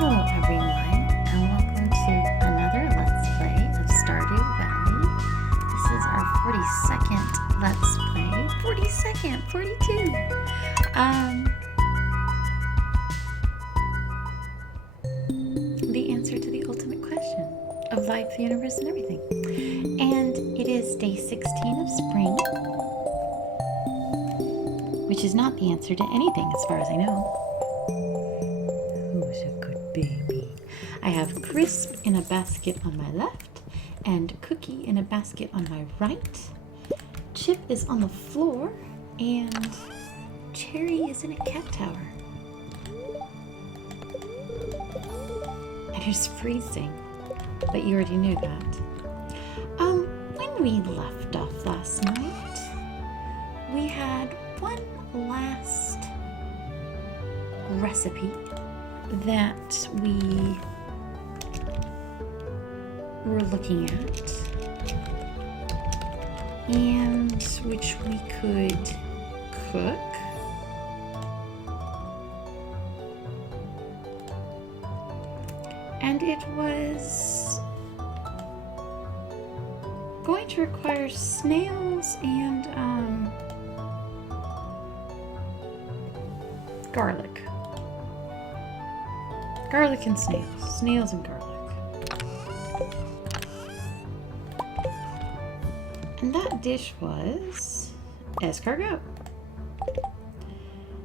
Hello everyone, and welcome to another Let's Play of Stardew Valley. This is our 42nd Let's Play. 42nd, 42! The answer to the ultimate question of life, the universe, and everything. And it is day 16 of spring, which is not the answer to anything as far as I know. Who's a good baby? I have Crisp in a basket on my left and Cookie in a basket on my right. Chip is on the floor and Cherry is in a cat tower. And it's freezing, but you already knew that. When we left off last night, we had one last recipe that we were looking at, and which we could cook. And it was going to require snails and garlic. Garlic and snails. Snails and garlic. And that dish was escargot.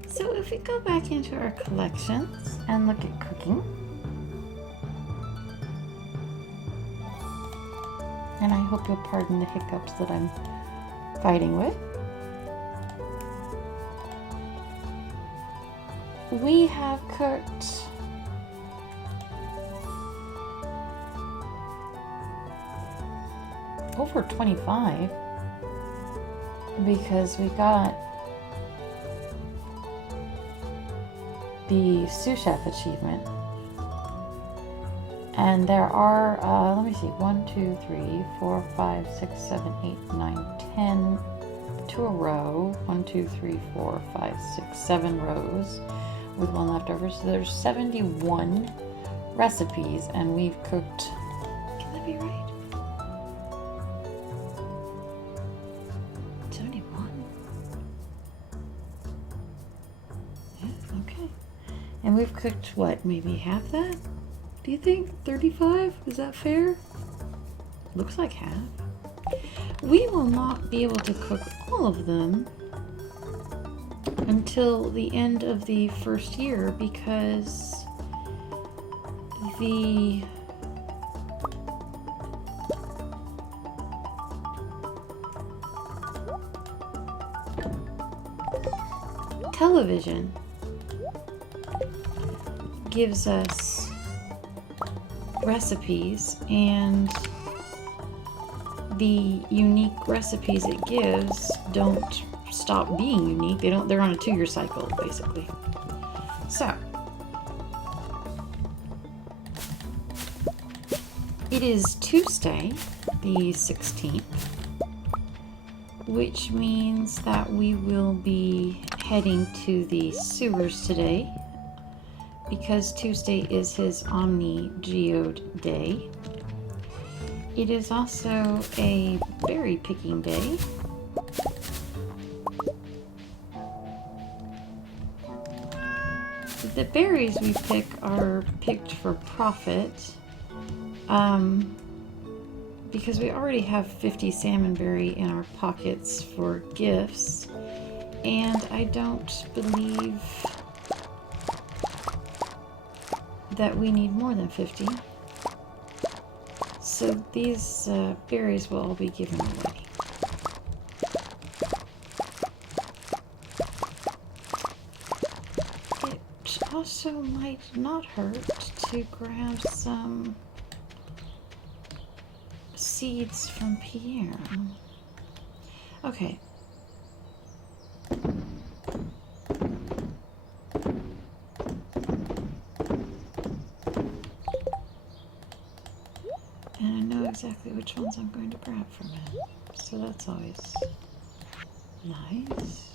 So if we go back into our collections and look at cooking, and I hope you'll pardon the hiccups that I'm fighting with, we have cooked over 25 because we got the sous chef achievement, and there are let me see, 1 2 3 4 5 6 7 8 9 10 to a row. 1 2 3 4 5 6 7 rows with one left over, so there's 71 recipes, and we've cooked, can that be right? 71. Yeah, okay. And we've cooked what, maybe half that? Do you think 35? Is that fair? Looks like half. We will not be able to cook all of them until the end of the first year because the television gives us recipes, and the unique recipes it gives don't stop being unique. They're on a 2-year cycle basically. So it is Tuesday the 16th, which means that we will be heading to the sewers today because Tuesday is his Omni Geode day. It is also a berry picking day. The berries we pick are picked for profit because we already have 50 salmonberry in our pockets for gifts, and I don't believe that we need more than 50. So these berries will all be given away. It also might not hurt to grab some seeds from Pierre. Okay. And I know exactly which ones I'm going to grab from it. So that's always nice.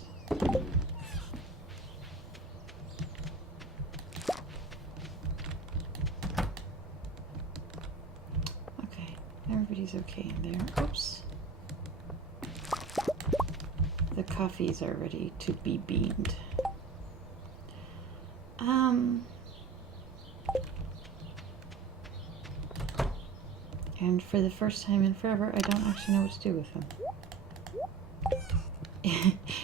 everybody's okay in there. Oops. The coffees are ready to be beamed. And for the first time in forever, I don't actually know what to do with them.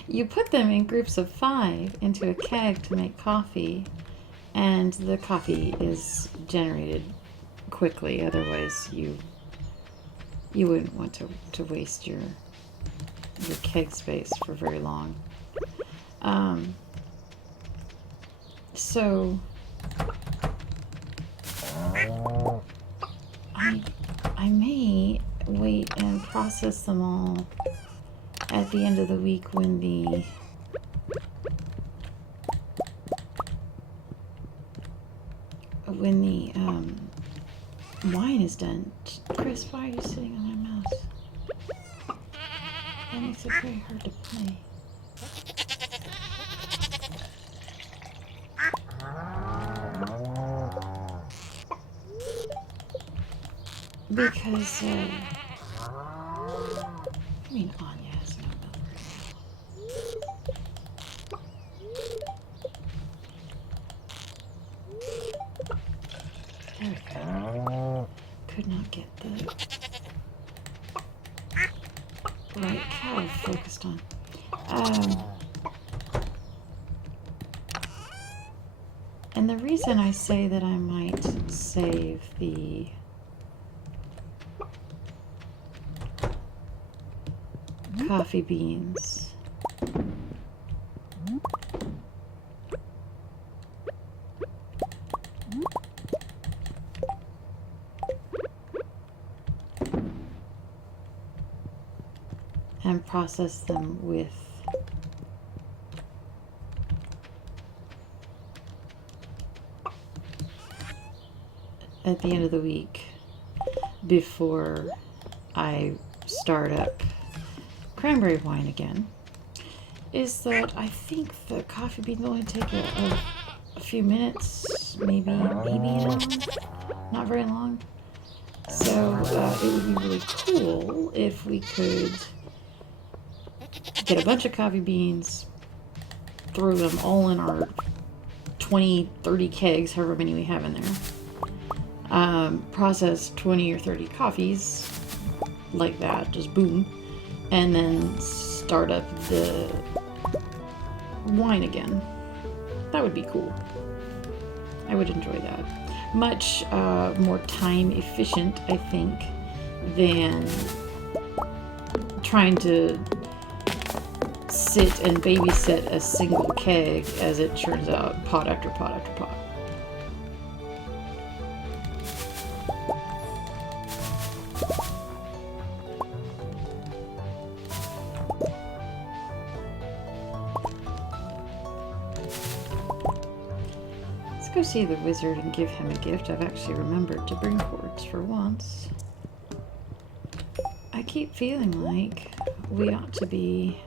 You put them in groups of 5 into a keg to make coffee, and the coffee is generated quickly. Otherwise, you wouldn't want to waste your keg space for very long. So I may wait and process them all at the end of the week when the wine is done. Chris, why are you sitting on my mouse? That makes it very hard to play. Because, I mean, Anya has no milk. There we go. Could not get the right cow focused on. And the reason I say that I might save the coffee beans and process them with at the end of the week before I start up cranberry wine again is that I think the coffee beans will only take a few minutes, maybe an hour, not very long. So it would be really cool if we could get a bunch of coffee beans, throw them all in our 20, 30 kegs, however many we have in there. Process 20 or 30 coffees like that, just boom, and then start up the wine again. That would be cool. I would enjoy that. Much more time efficient, I think, than trying to sit and babysit a single keg as it churns out pot after pot after pot. Let's go see the wizard and give him a gift. I've actually remembered to bring quartz for once. I keep feeling like we ought to be...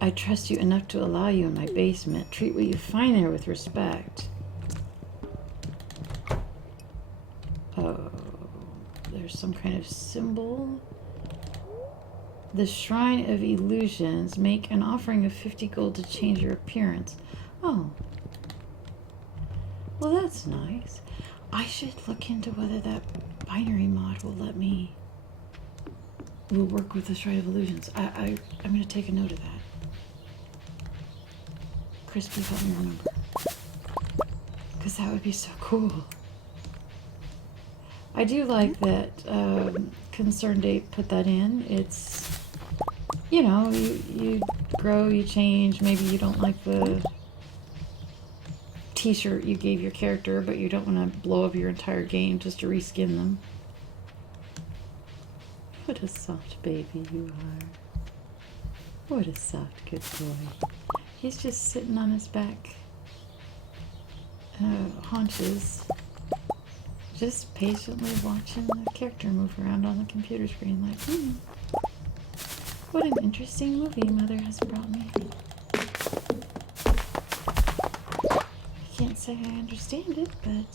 I trust you enough to allow you in my basement. Treat what you find there with respect. Oh, there's some kind of symbol. The Shrine of Illusions. Make an offering of 50 gold to change your appearance. Oh. Well, that's nice. I should look into whether that binary mod will let me... will work with the Shrine of Illusions. I'm going to take a note of that. Chris, please help me remember. Because that would be so cool. I do like that Concerned Ape put that in. It's, you know, you grow, you change. Maybe you don't like the t-shirt you gave your character, but you don't want to blow up your entire game just to reskin them. What a soft baby you are. What a soft good boy. He's just sitting on his back haunches, just patiently watching the character move around on the computer screen like, what an interesting movie Mother has brought me. I can't say I understand it, but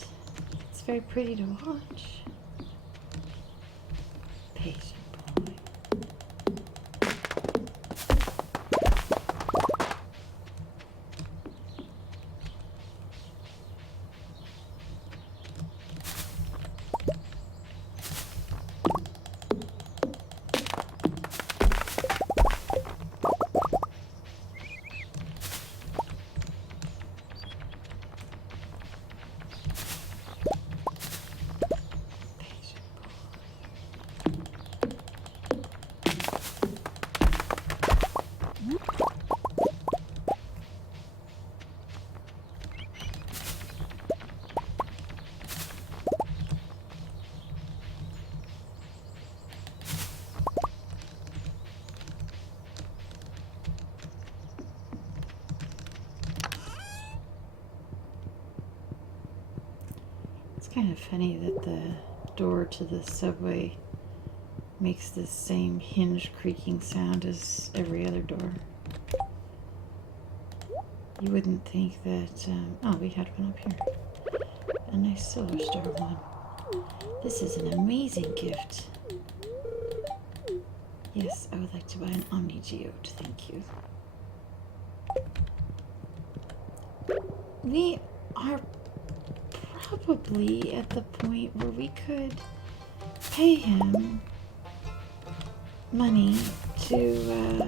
it's very pretty to watch. Patient boy. It's kind of funny that the door to the subway makes the same hinge creaking sound as every other door. You wouldn't think that, oh, we had one up here. A nice silver star one. This is an amazing gift. Yes, I would like to buy an Omni Geode, thank you. We are probably at the point where we could pay him money to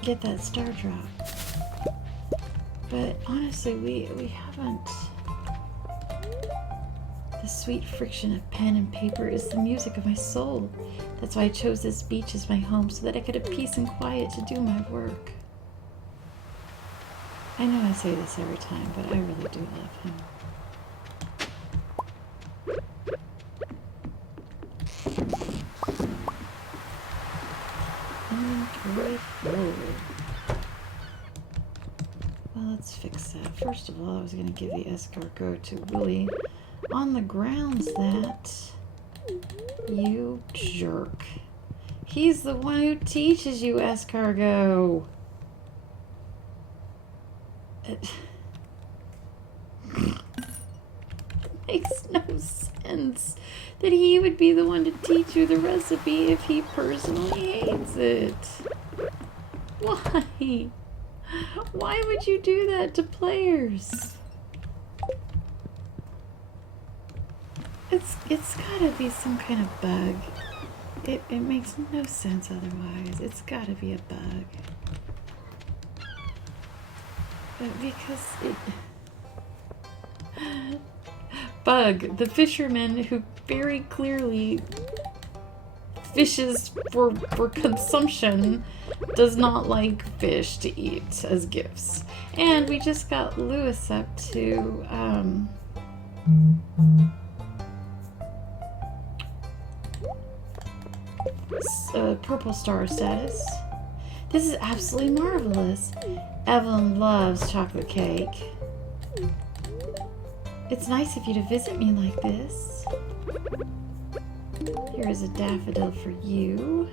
get that star drop. But honestly, we haven't. The sweet friction of pen and paper is the music of my soul. That's why I chose this beach as my home, so that I could have peace and quiet to do my work. I know I say this every time, but I really do love him. Inventory full. Well, let's fix that. First of all, I was going to give the escargot to Willie on the grounds that you jerk. He's the one who teaches you escargot. It makes no sense that he would be the one to teach you the recipe if he personally hates it. Why? Why would you do that to players? It's gotta be some kind of bug. It makes no sense otherwise. It's gotta be a bug. But because it... Bug, the fisherman who very clearly fishes for consumption, does not like fish to eat as gifts. And we just got Lewis up to purple star status. This is absolutely marvelous. Evelyn loves chocolate cake. It's nice of you to visit me like this. Here is a daffodil for you.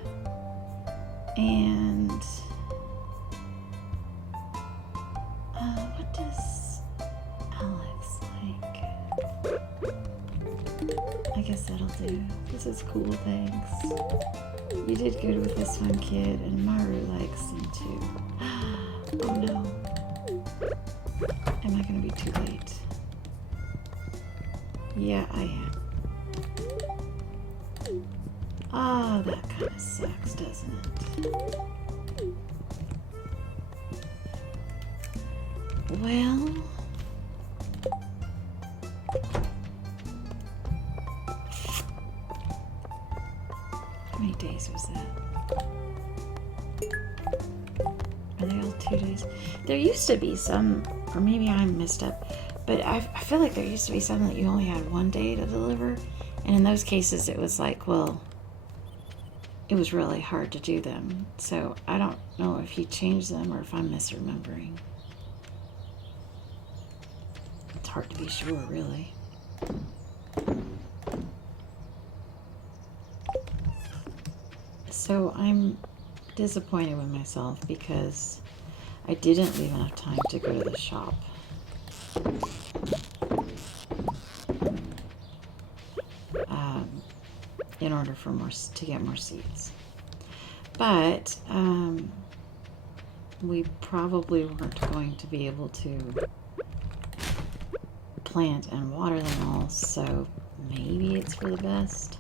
And what does Alex like? I guess that'll do. This is cool, thanks. You did good with this one, kid, and Maru likes them too. Oh no. Am I gonna be too late? Yeah, I am. Ah, that kind of sucks, doesn't it? Well... How many days was that? Are they all 2 days? There used to be some, or maybe I messed up, but I feel like there used to be some that you only had 1 day to deliver. And in those cases, it was like, well, it was really hard to do them. So I don't know if he changed them or if I'm misremembering. It's hard to be sure, really. So I'm disappointed with myself because I didn't leave enough time to go to the shop. In order for to get more seeds. But we probably weren't going to be able to plant and water them all, so maybe it's for the best.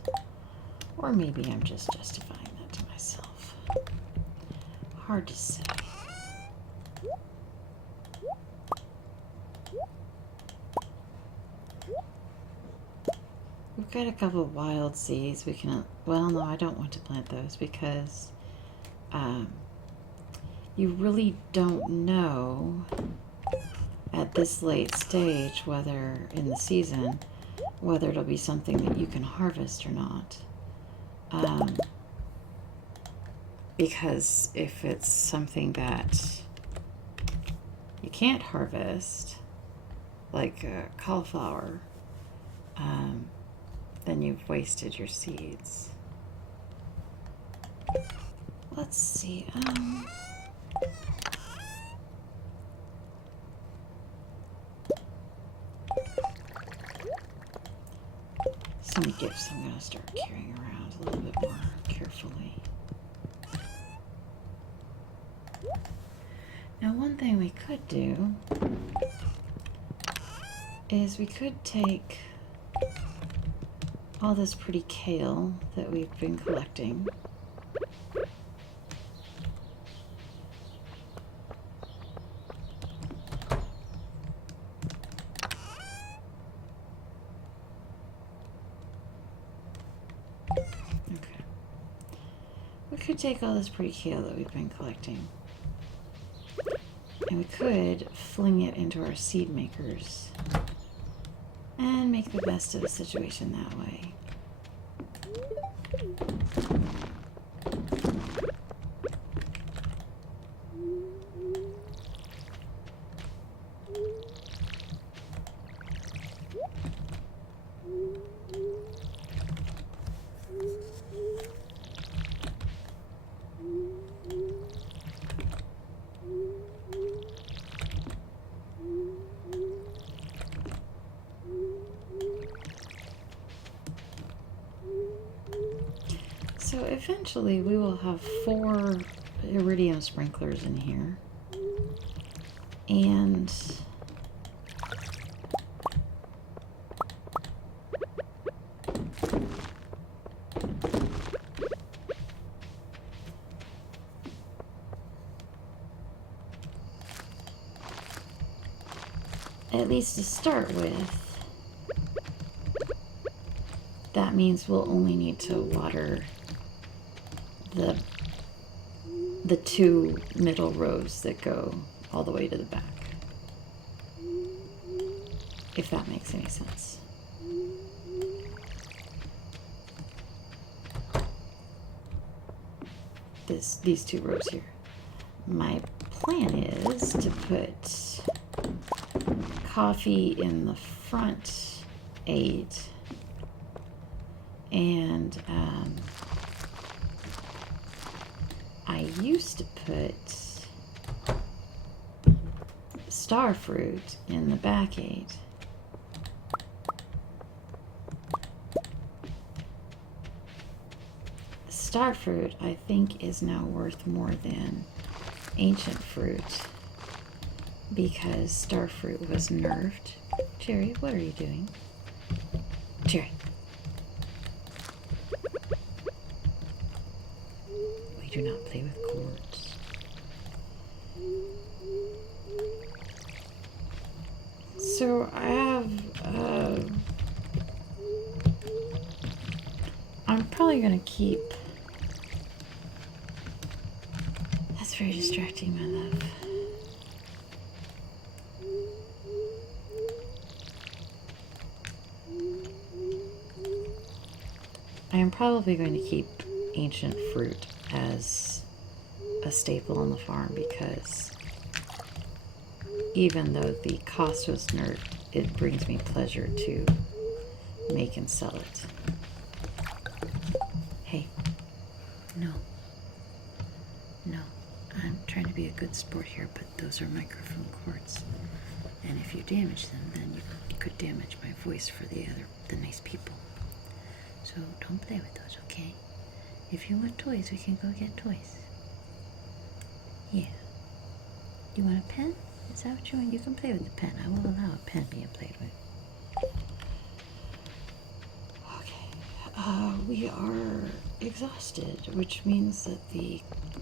Or maybe I'm just justifying that to myself. Hard to say. We've got a couple of wild seeds. We can, well, no, I don't want to plant those because you really don't know at this late stage whether in the season whether it'll be something that you can harvest or not. Because if it's something that you can't harvest, like cauliflower, then you've wasted your seeds. Let's see. Some gifts I'm going to start carrying around a little bit more carefully. Now, one thing we could do is we could take all this pretty kale that we've been collecting. Okay. We could take all this pretty kale that we've been collecting, and we could fling it into our seed makers and make the best of the situation that way. So eventually we will have 4 iridium sprinklers in here, and at least to start with, that means we'll only need to water the 2 middle rows that go all the way to the back, if that makes any sense. These 2 rows here. My plan is to put coffee in the front 8 and I used to put star fruit in the back 8. Star fruit, I think, is now worth more than ancient fruit because star fruit was nerfed. Jerry, what are you doing? Jerry. Do not play with cords. So I have, I'm probably going to keep, that's very distracting, my love. I am probably going to keep ancient fruit as a staple on the farm because even though the cost was nerfed, it brings me pleasure to make and sell it. Hey, no. good sport here, but those are microphone cords. And if you damage them, then you could damage my voice for the nice people. So don't play with those, okay? If you want toys, we can go get toys. Yeah. You want a pen? Is that what you want? You can play with the pen. I will allow a pen being played with. Okay. We are exhausted, which means that the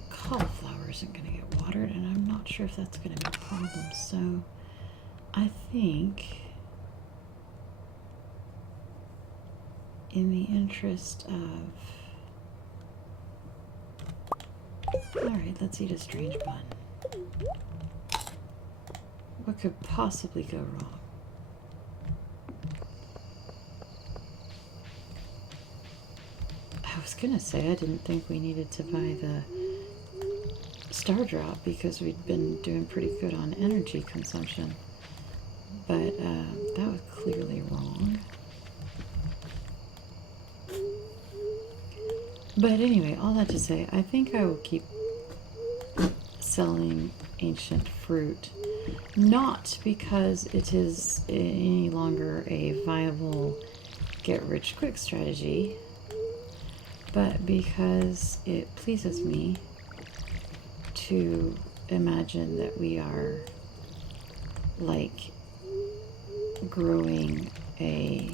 cauliflower isn't going to get watered, and I'm not sure if that's going to be a problem. So I think, in the interest of... Alright, let's eat a strange bun. What could possibly go wrong? I was gonna say I didn't think we needed to buy the Stardew because we'd been doing pretty good on energy consumption. But that was clearly wrong. But anyway, all that to say, I think I will keep selling ancient fruit. Not because it is any longer a viable get-rich-quick strategy, but because it pleases me to imagine that we are like growing a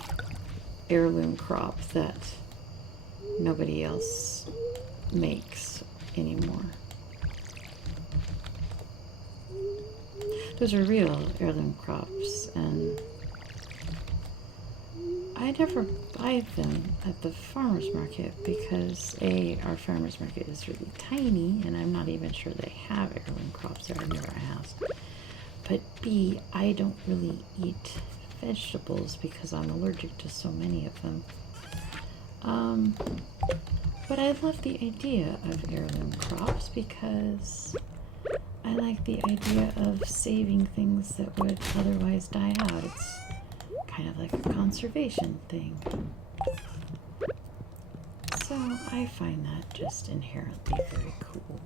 heirloom crop that nobody else makes anymore. Those are real heirloom crops, and I never buy them at the farmer's market because A, our farmer's market is really tiny, and I'm not even sure they have heirloom crops there. I've never asked. But B, I don't really eat vegetables because I'm allergic to so many of them. But I love the idea of heirloom crops because I like the idea of saving things that would otherwise die out. It's kind of like a conservation thing. So I find that just inherently very cool.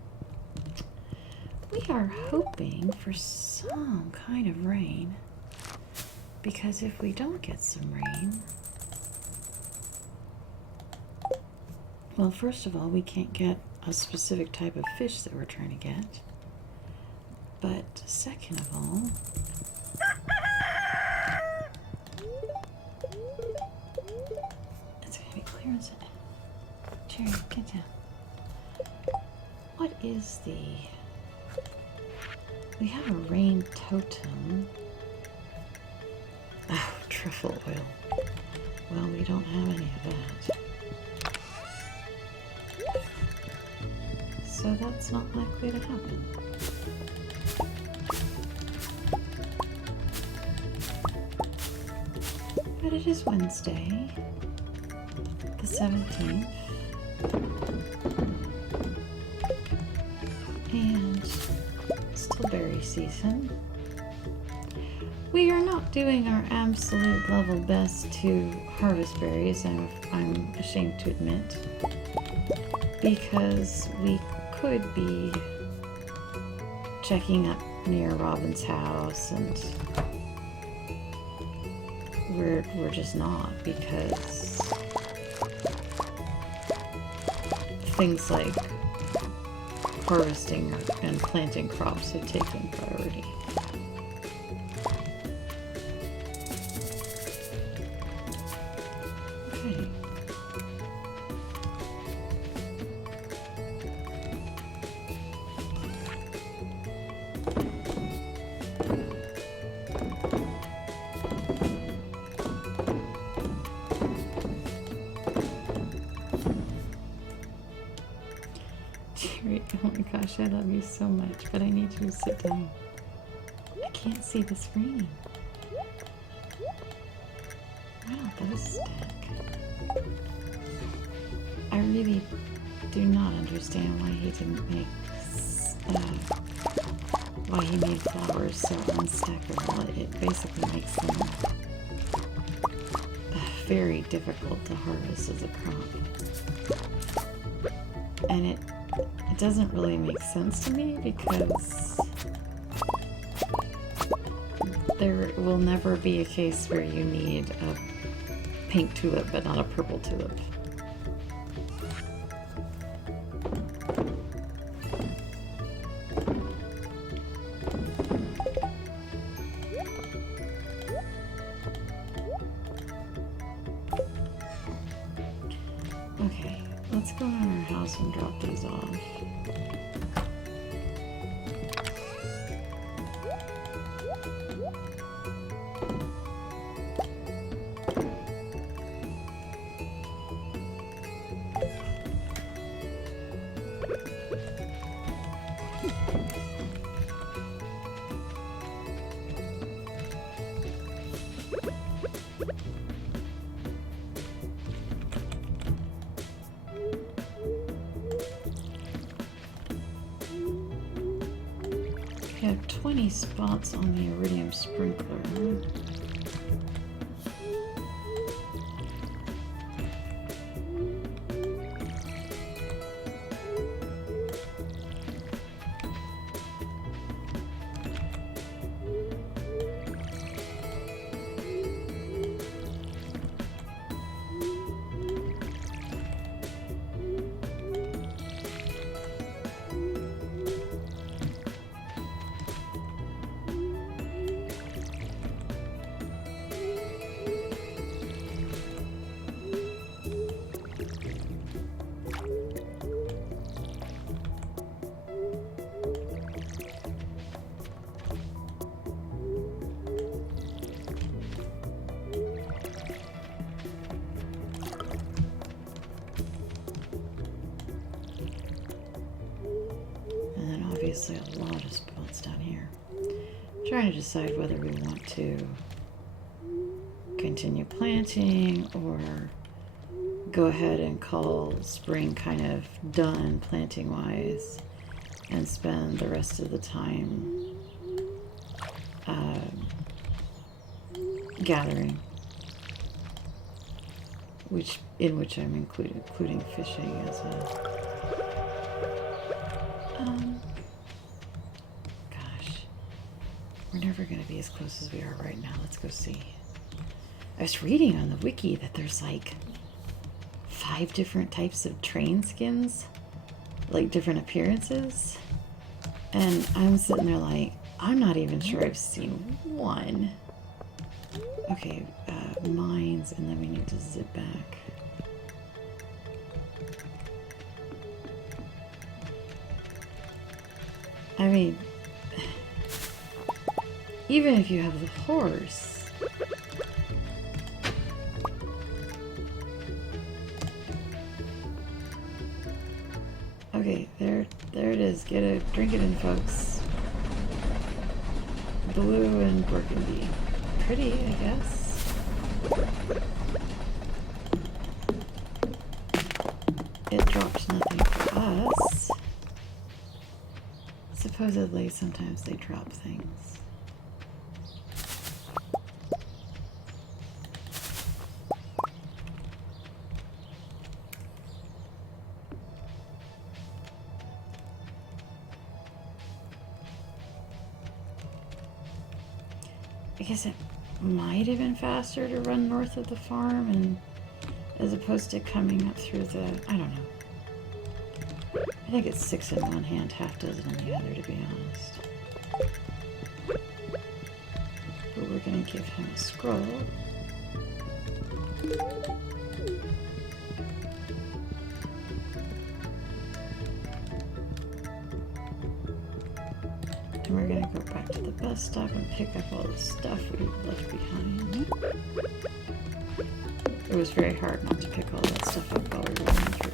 We are hoping for some kind of rain, because if we don't get some rain, well, first of all, we can't get a specific type of fish that we're trying to get. But second of all, it's going to be clear as it. Jerry, get down. What is the... We have a rain totem. Oh, truffle oil. Well, we don't have any of that. So that's not likely to happen. But it is Wednesday, the 17th, and still berry season. We are not doing our absolute level best to harvest berries, I'm ashamed to admit, because we could be checking up near Robin's house, and we're just not, because things like harvesting and planting crops have taken priority. Okay. Oh my gosh, I love you so much, but I need you to sit down. I can't see the screen. Wow, those stack. I really do not understand why he didn't make, why he made flowers so unstackable. It basically makes them very difficult to harvest as a crop. And it it doesn't really make sense to me because there will never be a case where you need a pink tulip but not a purple tulip. Okay, let's go in our house and drop these off. We have 20 spots on the iridium sprinkler. Obviously a lot of spots down here. Trying to decide whether we want to continue planting or go ahead and call spring kind of done planting wise and spend the rest of the time gathering, in which I'm including fishing as a we're never going to be as close as we are right now. Let's go see. I was reading on the wiki that there's like 5 different types of train skins, like different appearances. And I'm sitting there like, I'm not even sure I've seen one. Okay, mines, and then we need to zip back. I mean, even if you have the horse. Okay, there it is. Drink it in, folks. Blue and burgundy. Pretty, I guess. It dropped nothing for us. Supposedly, sometimes they drop things. I guess it might have been faster to run north of the farm and as opposed to coming up through the, I don't know. I think it's 6 in one hand, half dozen in the other, to be honest. But we're gonna give him a scroll. And we're gonna go back to the bus stop and pick up all the stuff we left behind. It was very hard not to pick all that stuff up while we were running through.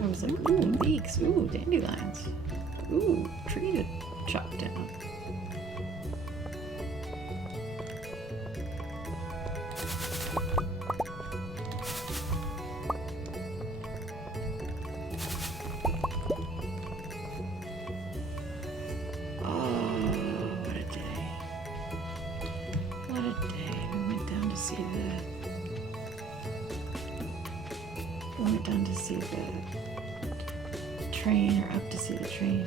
I was like, ooh, leeks, ooh, dandelions, ooh, tree to chop down. train or up to see the train.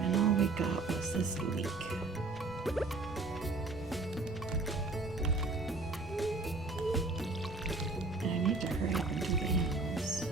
And all we got was this leak. And I need to hurry up and do the animals.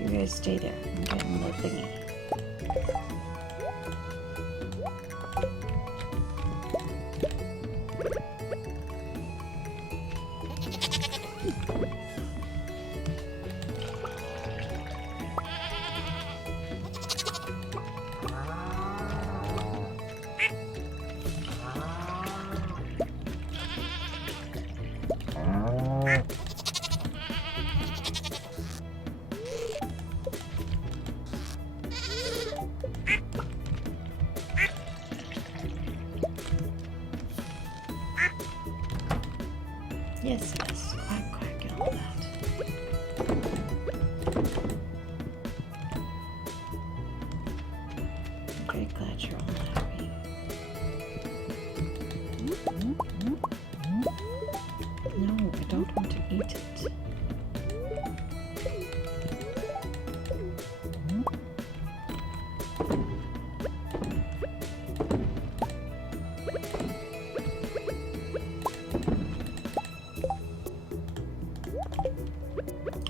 You guys stay there. I'm getting the thingy. Yes, yes. Quack, quack, and all that. I'm very glad you're all happy. No, I don't want to eat it.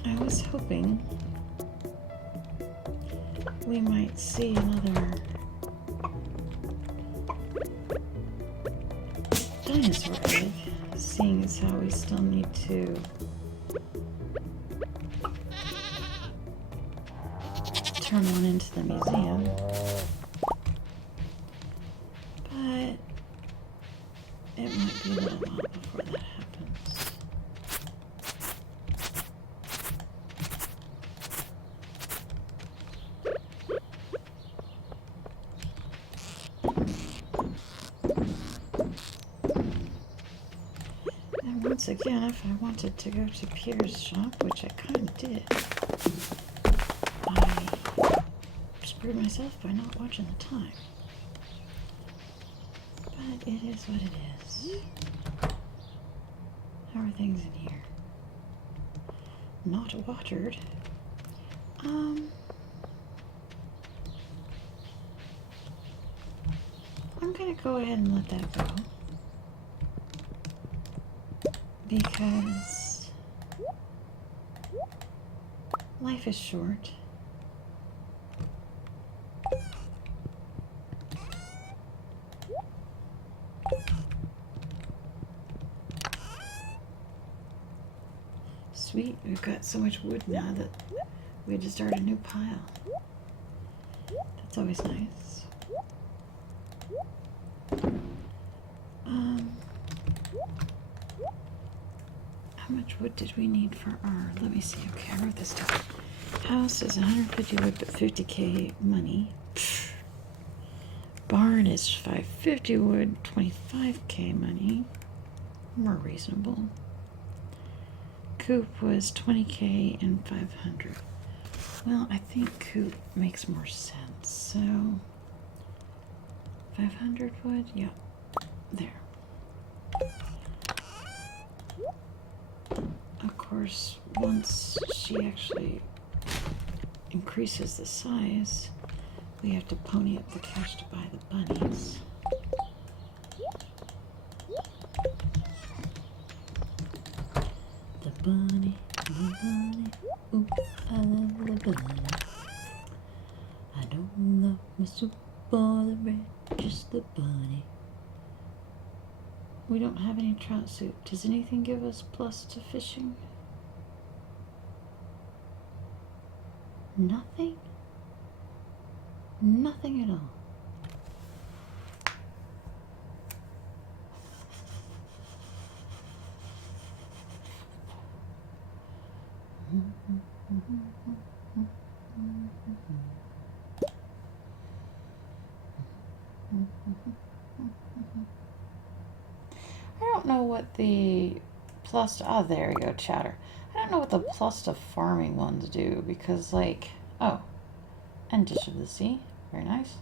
I was hoping we might see another dinosaur egg, seeing as how we still need to turn one into the museum. But it might be a little while before that happens. And once again, if I wanted to go to Peter's shop, which I kind of did, I screwed myself by not watching the time. But it is what it is. How are things in here? Not watered. I'm gonna go ahead and let that go. Because life is short. Sweet, we've got so much wood now that we had to start a new pile. That's always nice. How much wood did we need for our, let me see, okay, I wrote this down. House is 150 wood, but 50k money. Pfft. Barn is 550 wood, 25k money. More reasonable. Coop was 20k and 500. Well, I think coop makes more sense. So 500 wood, yeah, there. Of course, once she actually increases the size, we have to pony up the cash to buy the bunnies. don't love my soup or the bread, just the bunny. We don't have any trout soup. Does anything give us plus to fishing? Nothing? Nothing at all. I don't know what the plus to, oh, there you go, chatter. I don't know what the plus to farming ones do because, like, oh, and Dish of the Sea, very nice.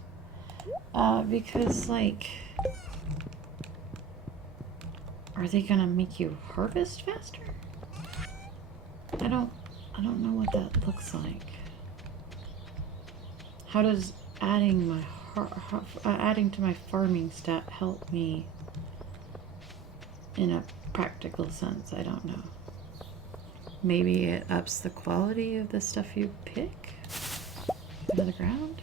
Because, like, are they gonna make you harvest faster? I don't know what that looks like. How does adding my adding to my farming stat help me in a practical sense? I don't know. Maybe it ups the quality of the stuff you pick out of the ground?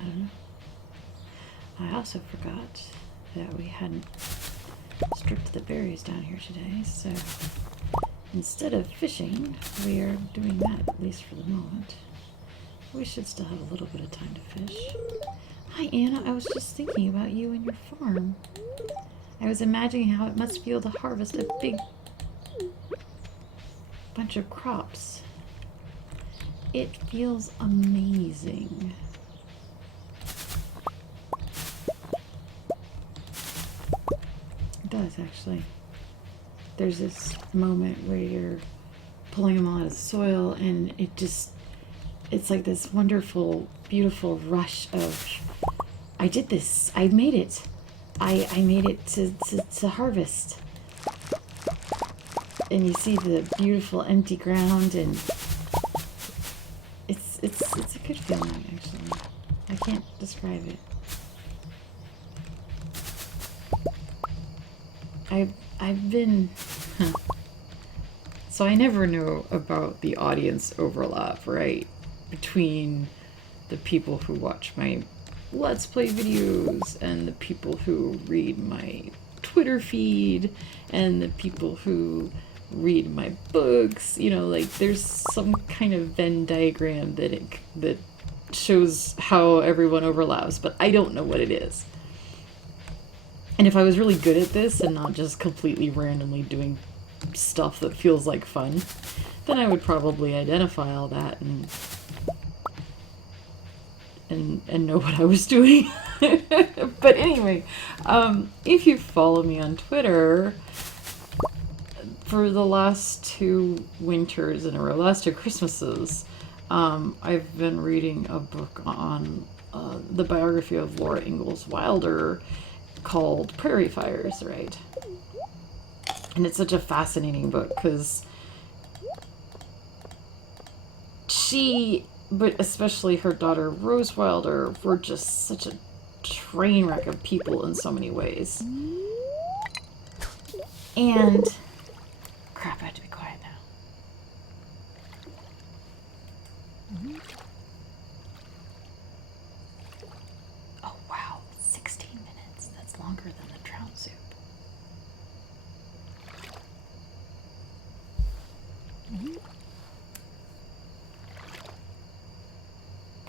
I don't know. I also forgot that we hadn't stripped the berries down here today, so instead of fishing, we are doing that, at least for the moment. We should still have a little bit of time to fish. Hi, Anna. I was just thinking about you and your farm. I was imagining how it must feel to harvest a big bunch of crops. It feels amazing. It does, actually. There's this moment where you're pulling them all out of the soil and it just, it's like this wonderful, beautiful rush of, I did this, I made it. I made it to harvest. And you see the beautiful empty ground and it's a good feeling, actually. I can't describe it. I've been, so I never know about the audience overlap, right? Between the people who watch my Let's Play videos and the people who read my Twitter feed and the people who read my books. You know, like there's some kind of Venn diagram that shows how everyone overlaps, but I don't know what it is. And if I was really good at this and not just completely randomly doing stuff that feels like fun, then I would probably identify all that and know what I was doing. But anyway, if you follow me on Twitter, for the last 2 winters in a row, last 2 Christmases, I've been reading a book on the biography of Laura Ingalls Wilder called Prairie Fires, right? And it's such a fascinating book because she, but especially her daughter Rose Wilder, were just such a train wreck of people in so many ways. And crap, I have to be quiet now. Oh wow, 16 minutes. That's longer than the trout soup.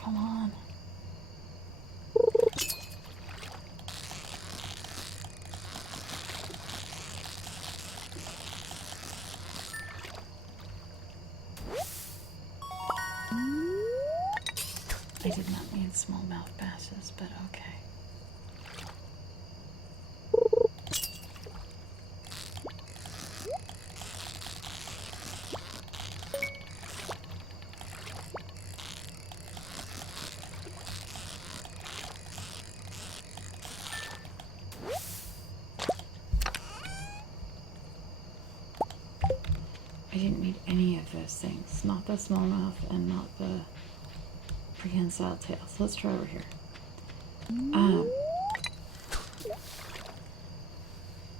Come on. I did not mean smallmouth basses, but okay. I didn't need any of those things. Not the smallmouth and not the prehensile tail. So let's try over here.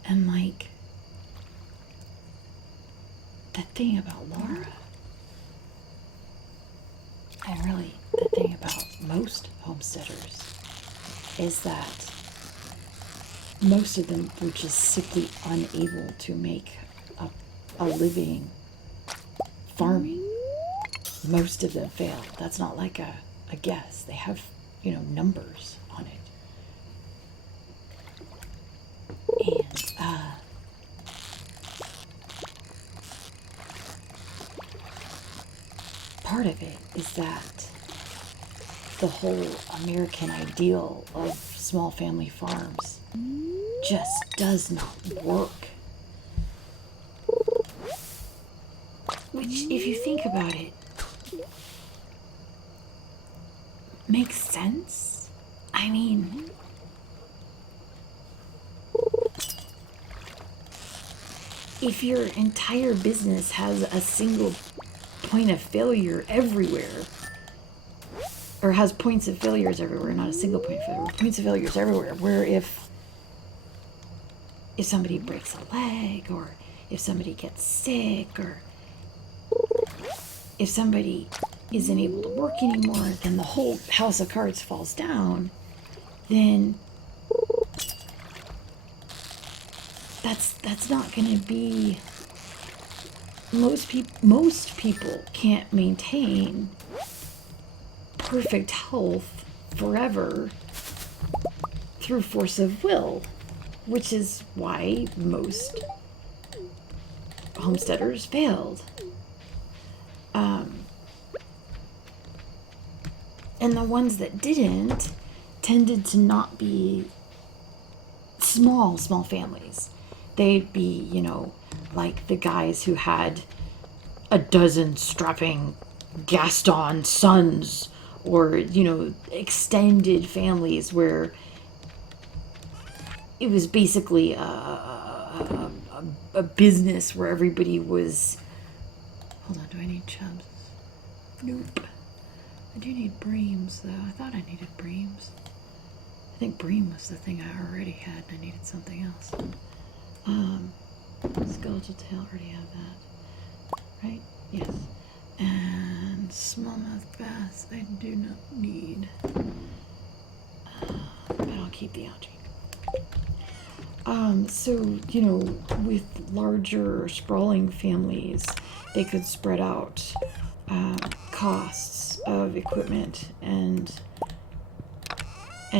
And like, the thing about Laura most homesteaders is that most of them were just simply unable to make a living farming. Most of them failed. That's not like a guess. They have, numbers on it. And part of it is that the whole American ideal of small family farms just does not work. Which, if you think about it, makes sense. I mean, if your entire business has a single point of failure everywhere, or has points of failures everywhere, not a single point of failure, points of failures everywhere, where if somebody breaks a leg, or if somebody gets sick, or if somebody isn't able to work anymore, then the whole house of cards falls down, then that's not going to be... Most people can't maintain perfect health forever through force of will, which is why most homesteaders failed. And the ones that didn't tended to not be small families. They'd be, like the guys who had a dozen strapping Gaston sons, or, extended families where it was basically a business where everybody was... Hold on, do I need chubs? Nope. I do need breams, though. I thought I needed breams. I think bream was the thing I already had, and I needed something else. Skeletal tail, already have that. Right? Yes. And smallmouth bass, I do not need. But I'll keep the algae. So, with larger sprawling families, they could spread out costs of equipment and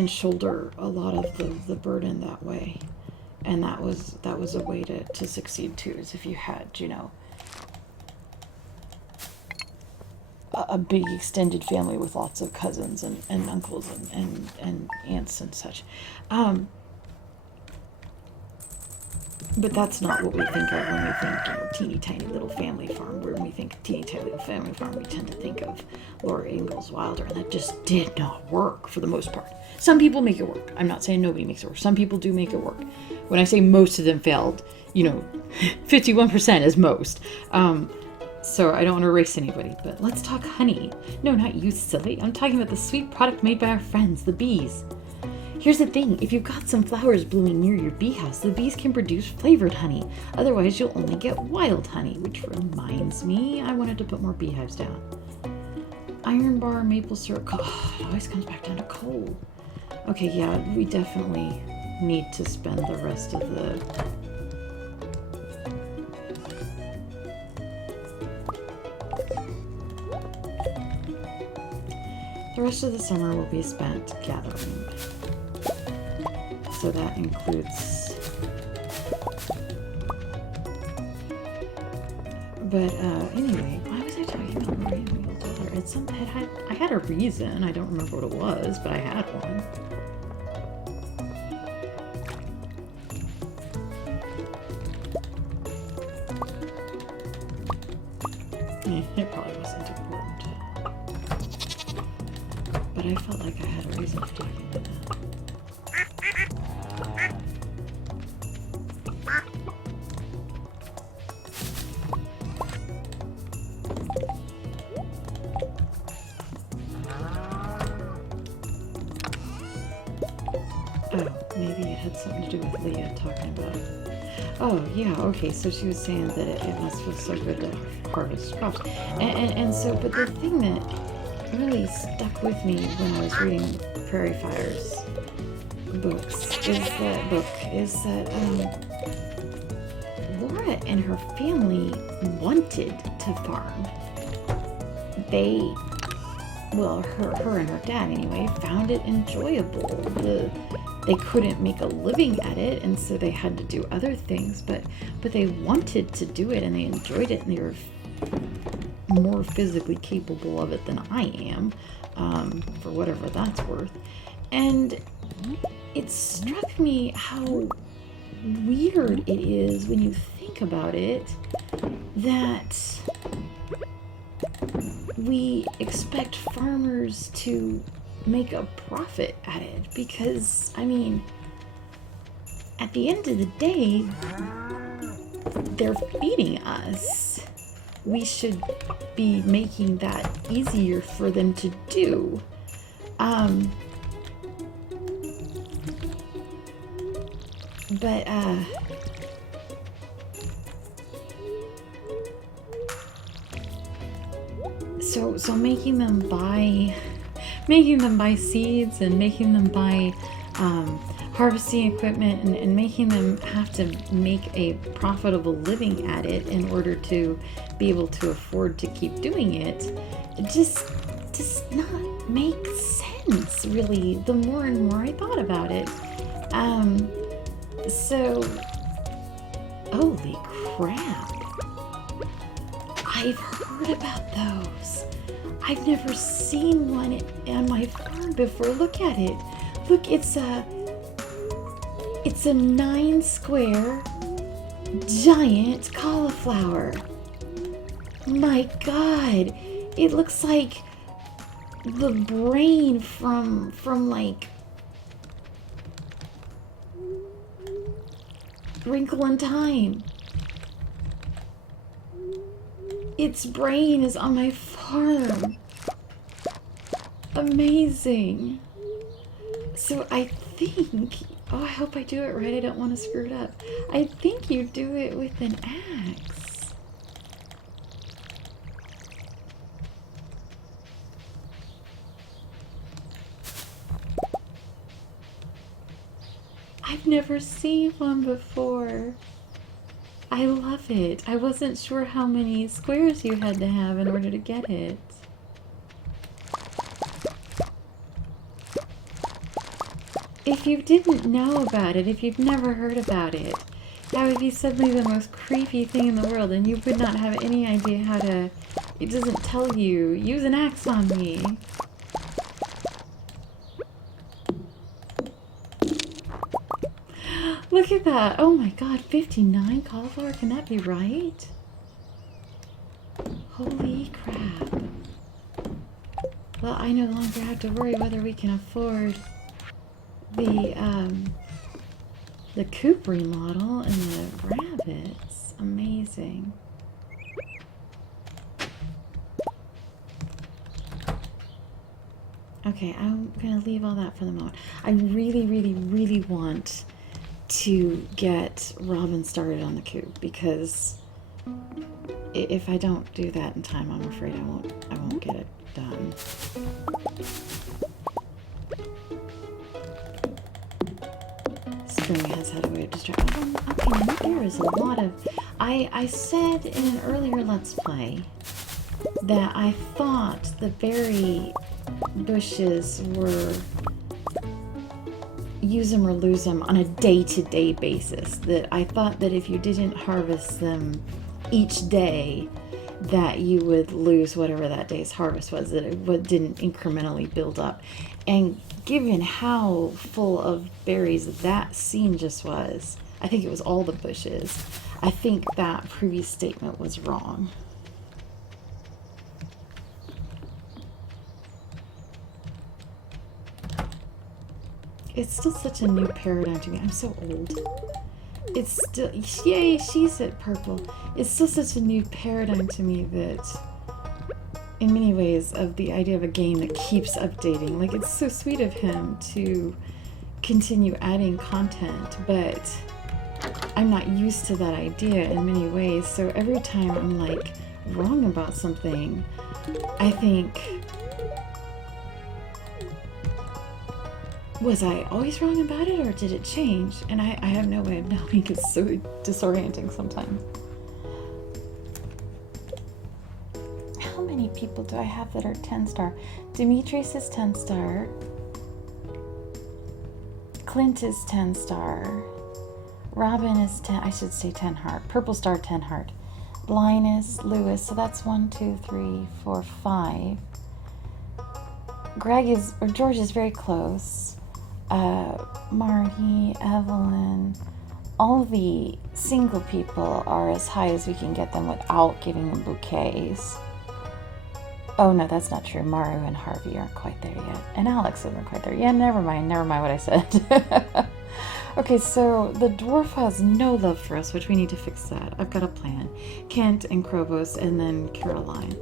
shoulder a lot of the burden that way. And that was a way to succeed too, is if you had, a big extended family with lots of cousins and uncles and aunts and such. But that's not what we think of when we think, teeny tiny little family farm. When we think teeny tiny little family farm, we tend to think of Laura Ingalls Wilder, and that just did not work for the most part. Some people make it work. I'm not saying nobody makes it work. Some people do make it work. When I say most of them failed, 51% is most. So I don't want to erase anybody, but let's talk honey. No, not you, silly. I'm talking about the sweet product made by our friends, the bees. Here's the thing, if you've got some flowers blooming near your bee house, the bees can produce flavored honey. Otherwise, you'll only get wild honey, which reminds me, I wanted to put more beehives down. Iron bar, maple syrup, oh, it always comes back down to coal. Okay, yeah, we definitely need to spend the rest of the summer will be spent gathering. So that includes, but anyway, why was I talking about Maria Ingalls Wilder? I had a reason. I don't remember what it was, but I had one. It probably wasn't important, but I felt like I had a reason for talking about that. Oh, maybe it had something to do with Leah talking about it. Oh, yeah, okay, so she was saying that it must feel so good to harvest crops. And so, but the thing that really stuck with me when I was reading Prairie Fire's books is that Laura and her family wanted to farm. Her and her dad anyway, found it enjoyable. They couldn't make a living at it, and so they had to do other things, but they wanted to do it, and they enjoyed it, and they were more physically capable of it than I am, for whatever that's worth. And it struck me how weird it is when you think about it that we expect farmers to make a profit at it, because, I mean, at the end of the day, they're feeding us. We should be making that easier for them to do. So making them buy seeds and making them buy harvesting equipment and making them have to make a profitable living at it in order to be able to afford to keep doing it just does not make sense, really, the more and more I thought about it. So holy crap, I've heard about those. I've never seen one on my farm before. Look at it. Look, it's a 9 square giant cauliflower. My God, it looks like the brain from like Wrinkle in Time. Its brain is on my farm. Amazing. So I think, I hope I do it right. I don't want to screw it up. I think you do it with an axe. I've never seen one before. I love it. I wasn't sure how many squares you had to have in order to get it. If you didn't know about it, if you've never heard about it, that would be suddenly the most creepy thing in the world, and you would not have any idea how to... It doesn't tell you, use an axe on me. Look at that. Oh my God, 59 cauliflower? Can that be right? Holy crap. Well, I no longer have to worry whether we can afford the coop remodel and the rabbits. Amazing. Okay, I'm gonna leave all that for the moment. I really, really, really want to get Robin started on the coop, because if I don't do that in time, I'm afraid I won't get it done. Spring has had a way of distracting. Okay, there is a lot of... I said in an earlier Let's Play that I thought the berry bushes were use them or lose them on a day-to-day basis. That I thought that if you didn't harvest them each day, that you would lose whatever that day's harvest was, that it didn't incrementally build up. And given how full of berries that scene just was, I think it was all the bushes, I think that previous statement was wrong. It's still such a new paradigm to me. I'm so old. It's still, yay, she's at purple. It's still such a new paradigm to me that, in many ways, of the idea of a game that keeps updating. Like, it's so sweet of him to continue adding content, but I'm not used to that idea in many ways. So every time I'm like, wrong about something. I think... Was I always wrong about it, or did it change? And I have no way of knowing. It's so disorienting sometimes. How many people do I have that are 10-star? Demetrius is 10-star. Clint is 10-star. Robin is 10, I should say 10 heart. Purple star, 10 heart. Linus, Lewis, so that's 1, 2, 3, 4, 5. George is very close. Marty, Evelyn, all the single people are as high as we can get them without giving them bouquets. Oh no, that's not true. Maru and Harvey aren't quite there yet. And Alex isn't quite there. Yeah, never mind what I said. Okay, so the dwarf has no love for us, which we need to fix that. I've got a plan. Kent and Krobos and then Caroline.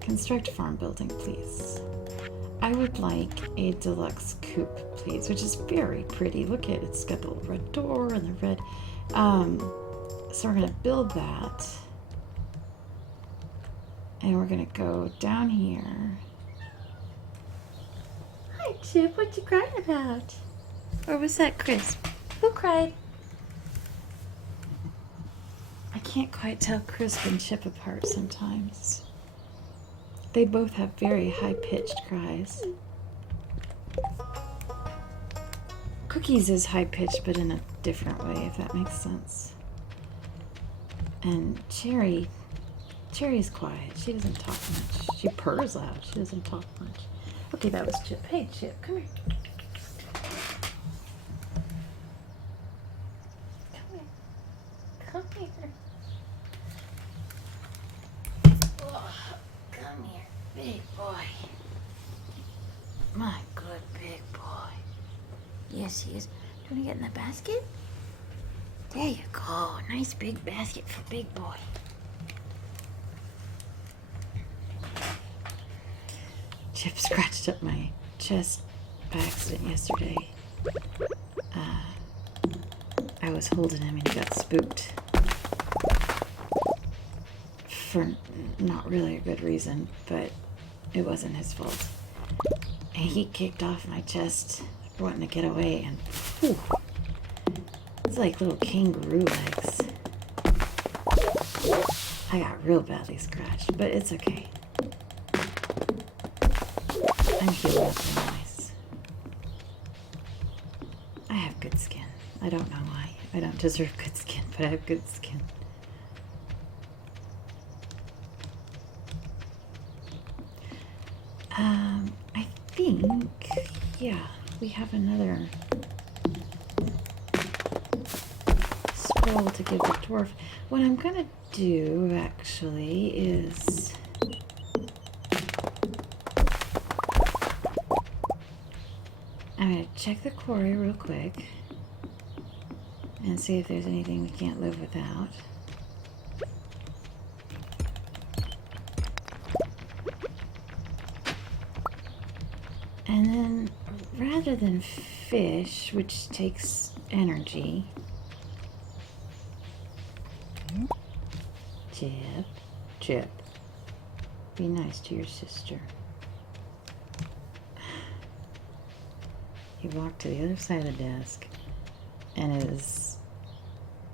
Construct farm building, please. I would like a deluxe coop, please, which is very pretty. Look at it. It's got the little red door and the red... so we're going to build that. And we're going to go down here. Hi, Chip. What you crying about? Or was that Crisp? Who cried? I can't quite tell Crisp and Chip apart sometimes. They both have very high-pitched cries. Cookies is high-pitched, but in a different way, if that makes sense. And Cherry's quiet. She doesn't talk much. She purrs loud. She doesn't talk much. Okay, that was Chip. Hey, Chip, come here. Come here. Oh, come here, big boy. My good big boy. Yes, he is. Do you want to get in the basket? There you go. Nice big basket for big boy. Chip scratched up my chest by accident yesterday. I was holding him and he got spooked. For not really a good reason, but it wasn't his fault. And he kicked off my chest, wanting to get away, and whew, it's like little kangaroo legs. I got real badly scratched, but it's okay. I'm healed up and nice. I have good skin. I don't know why. I don't deserve good skin, but I have good skin. I think, yeah, we have another scroll to give the dwarf. What I'm gonna do, actually, is... I'm gonna check the quarry real quick and see if there's anything we can't live without. And then, rather than fish, which takes energy... Chip, be nice to your sister. He walked to the other side of the desk and is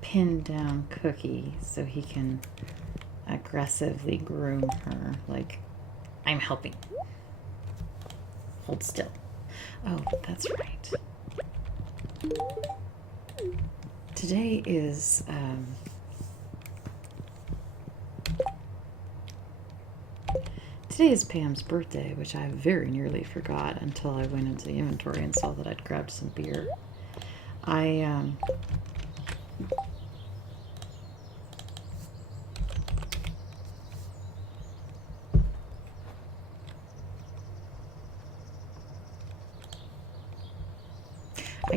pinned down Cookie so he can aggressively groom her. Like, I'm helping. Hold still. Oh, that's right. Today is, today is Pam's birthday, which I very nearly forgot until I went into the inventory and saw that I'd grabbed some beer. I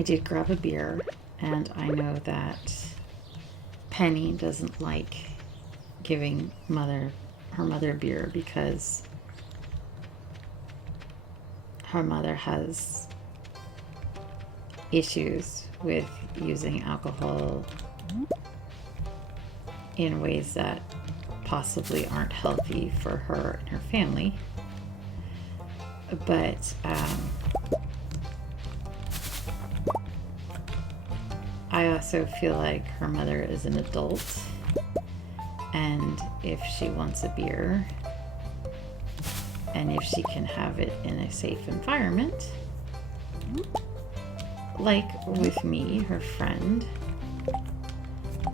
did grab a beer, and I know that Penny doesn't like giving her mother beer because her mother has issues with using alcohol in ways that possibly aren't healthy for her and her family. But I also feel like her mother is an adult, and if she wants a beer, and if she can have it in a safe environment, like with me, her friend,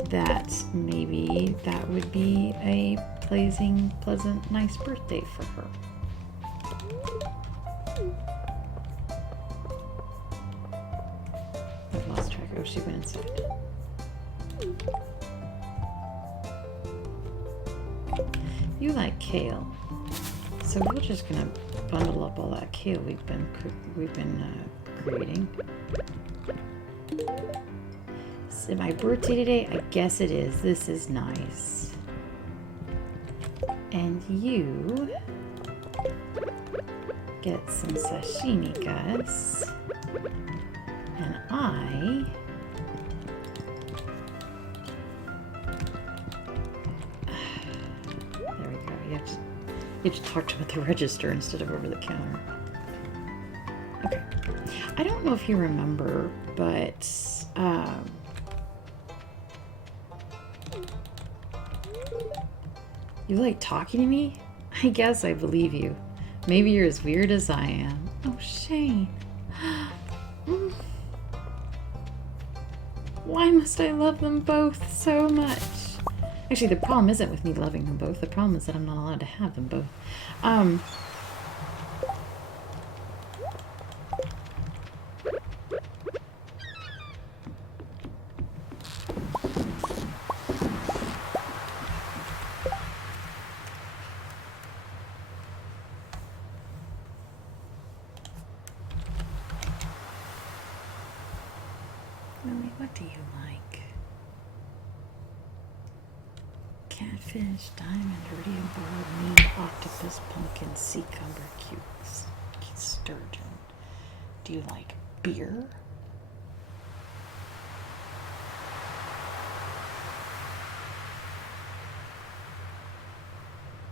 that maybe that would be a pleasant, nice birthday for her. I've lost track. Oh, she went inside. You like kale, so we're just gonna bundle up all that kale we've been creating. Is it my birthday today? I guess it is. This is nice. And you get some sashimi, Gus. And I there we go. You have to talk to him at the register instead of over the counter. Okay. I don't know if you remember, but you like talking to me? I guess I believe you. Maybe you're as weird as I am. Oh, Shane. Why must I love them both so much? Actually, the problem isn't with me loving them both. The problem is that I'm not allowed to have them both. Lily, what do you like? Catfish, diamond, iridium board, meat, octopus, pumpkin, sea cumber, sturgeon. Do you like beer?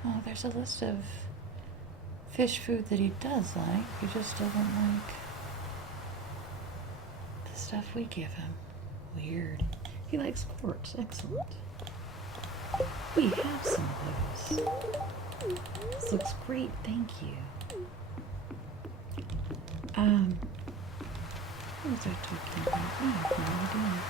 Oh, there's a list of fish food that he does like. He just doesn't like the stuff we give him. Weird. He likes quartz. Excellent. We have some of those. This looks great. Thank you. What was I talking about? I have no idea.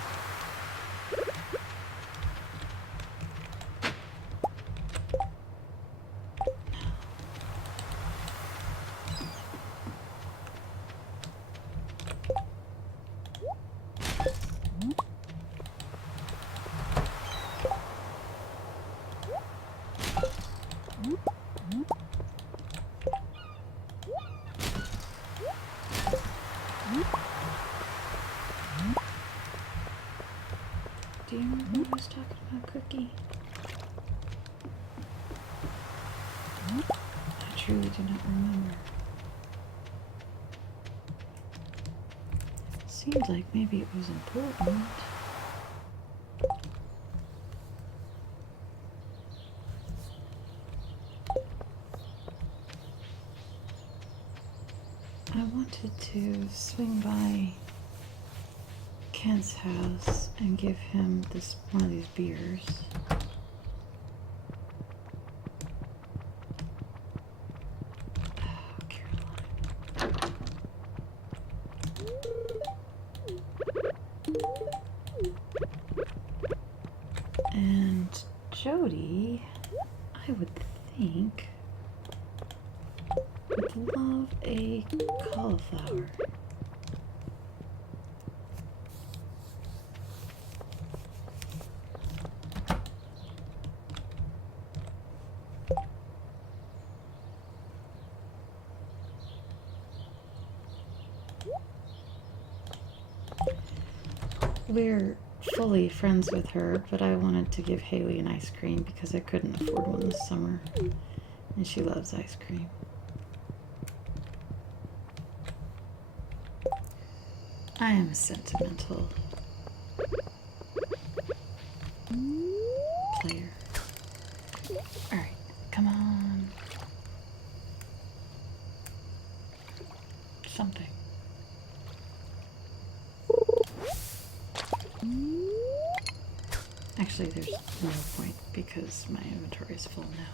Do you remember what I was talking about, Cookie? I truly do not remember. Seemed like maybe it was important. I wanted to swing by Kent's house and give him one of these beers. Oh, Caroline. And Jody, I would think, would love a cauliflower. We're fully friends with her, but I wanted to give Haley an ice cream because I couldn't afford one this summer, and she loves ice cream. I am a sentimental player. something. Actually, there's no point because my inventory is full now.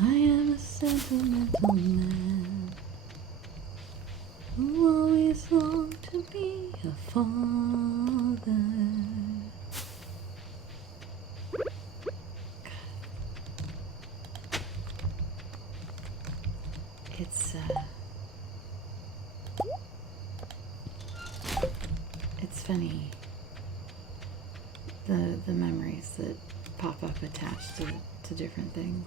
I am a sentimental man who always longed to be a father. It's funny, the memories that pop up attached to different things.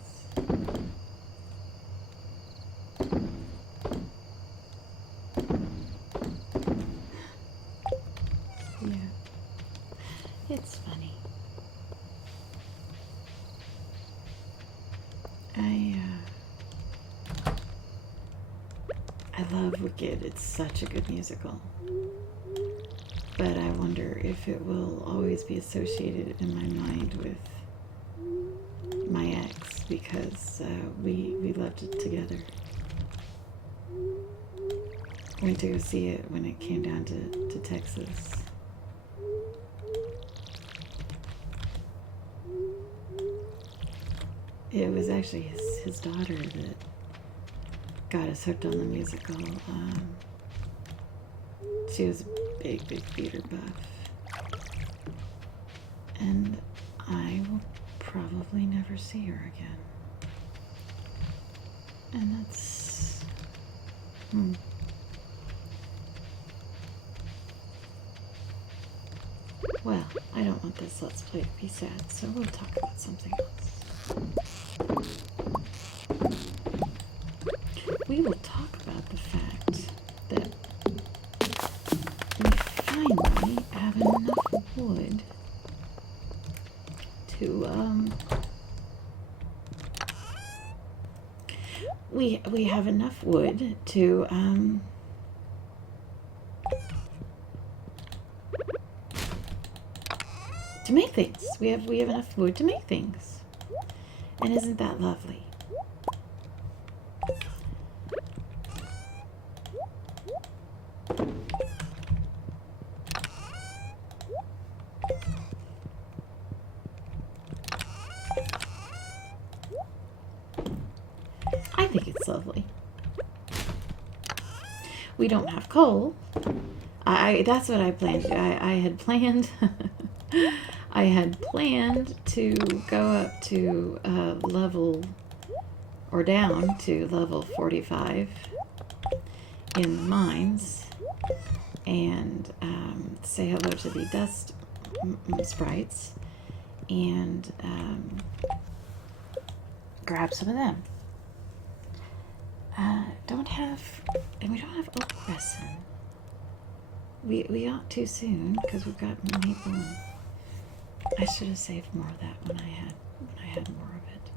Yeah, it's funny. I love Wicked. It's such a good musical. But I wonder if it will always be associated in my mind with my ex, because we loved it together. We went to go see it when it came down to Texas. It was actually his daughter that got us hooked on the musical. She was a big theater buff. And I will probably never see her again. And that's... Well, I don't want this Let's Play to be sad, so we'll talk about something else. We will talk about the fact that we finally have enough wood to, we have enough wood to, make things. We have enough wood to make things. And isn't that lovely? I think it's lovely. We don't have coal. That's what I planned to do. I had planned I had planned to go up to level, or down to level 45 in the mines and say hello to the dust sprites and grab some of them. And we don't have oak resin. We ought to soon because we've got maple. I should have saved more of that when I had more of it.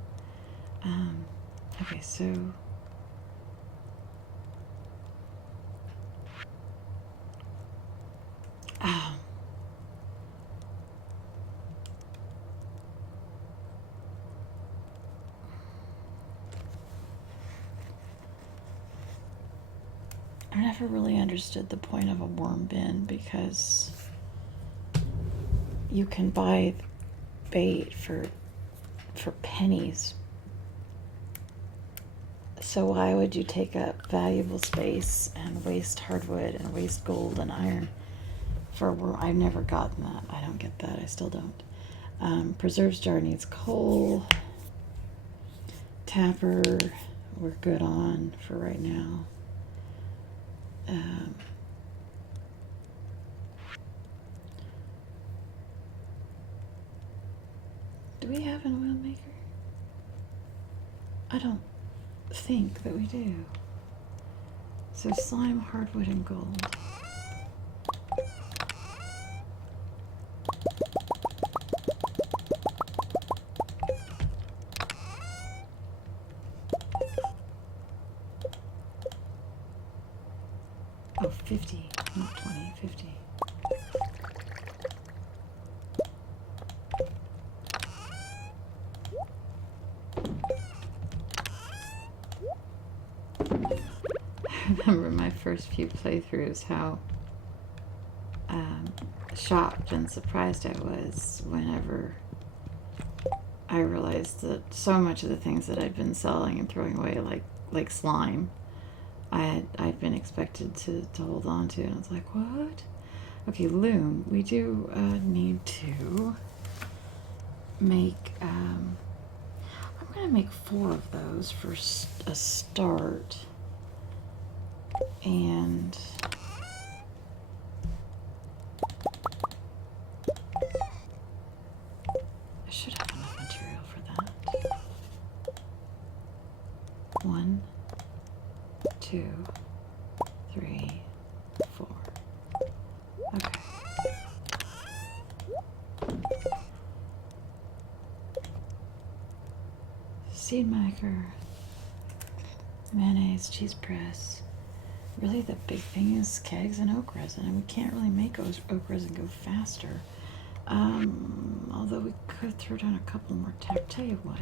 Okay, so I never really understood the point of a worm bin, because you can buy bait for pennies. So why would you take up valuable space and waste hardwood and waste gold and iron for a worm? I've never gotten that. I don't get that. I still don't. Preserves jar needs coal. Tapper, we're good on for right now. Do we have an oil maker? I don't think that we do. So slime, hardwood, and gold. Oh, 50, not 20, 50. remember my first few playthroughs, how shocked and surprised I was whenever I realized that so much of the things that I'd been selling and throwing away, like slime, I'd been expected to hold on to, and I was like, what? Okay, loom. We do need to make. I'm gonna make 4 of those for a start, and I should have enough material for that. 1, 2, 3, 4. Okay. Seed maker, mayonnaise, cheese press. Really, the big thing is kegs and oak resin, and we can't really make oak resin go faster. Although we could throw down a couple more tack. Tell you what.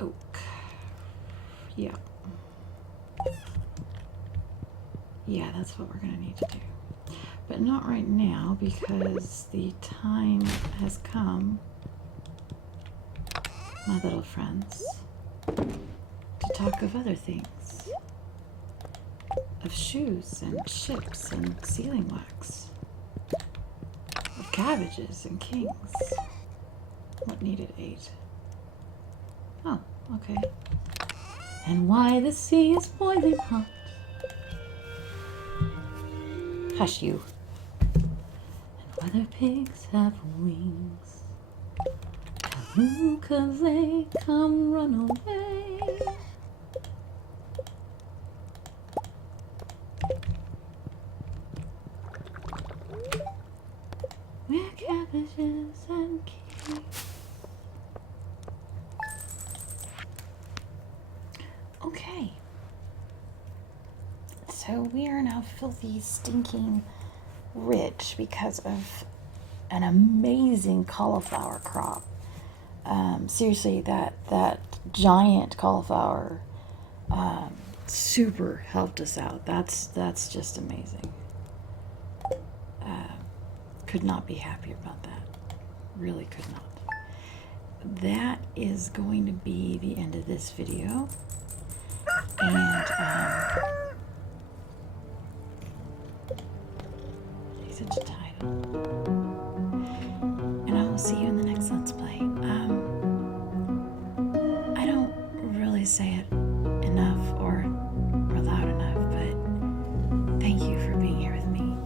Oak. Yeah. Yeah, that's what we're going to need to do. But not right now, because the time has come, my little friends, to talk of other things. Of shoes and ships and sealing wax. Of cabbages and kings. What needed 8? Oh, okay. And why the sea is boiling hot. Hush you. And whether pigs have wings. Come, 'cause they come run away. We're cabbages and kings. Okay. So we are now filthy, stinking rich because of an amazing cauliflower crop. Seriously, that giant cauliflower super helped us out. That's just amazing. Could not be happier about that. Really could not. That is going to be the end of this video. And he's such a title. And I will see you in the next Let's Play. I don't really say it enough or loud enough, but thank you for being here with me.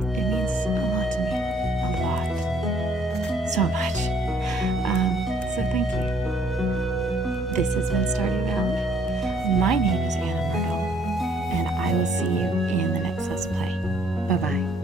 It means a lot to me. A lot. So much. So thank you. This has been Stardew Valley. My name is Anna Myrtle, and I will see you in the next Let's Play. Bye-bye.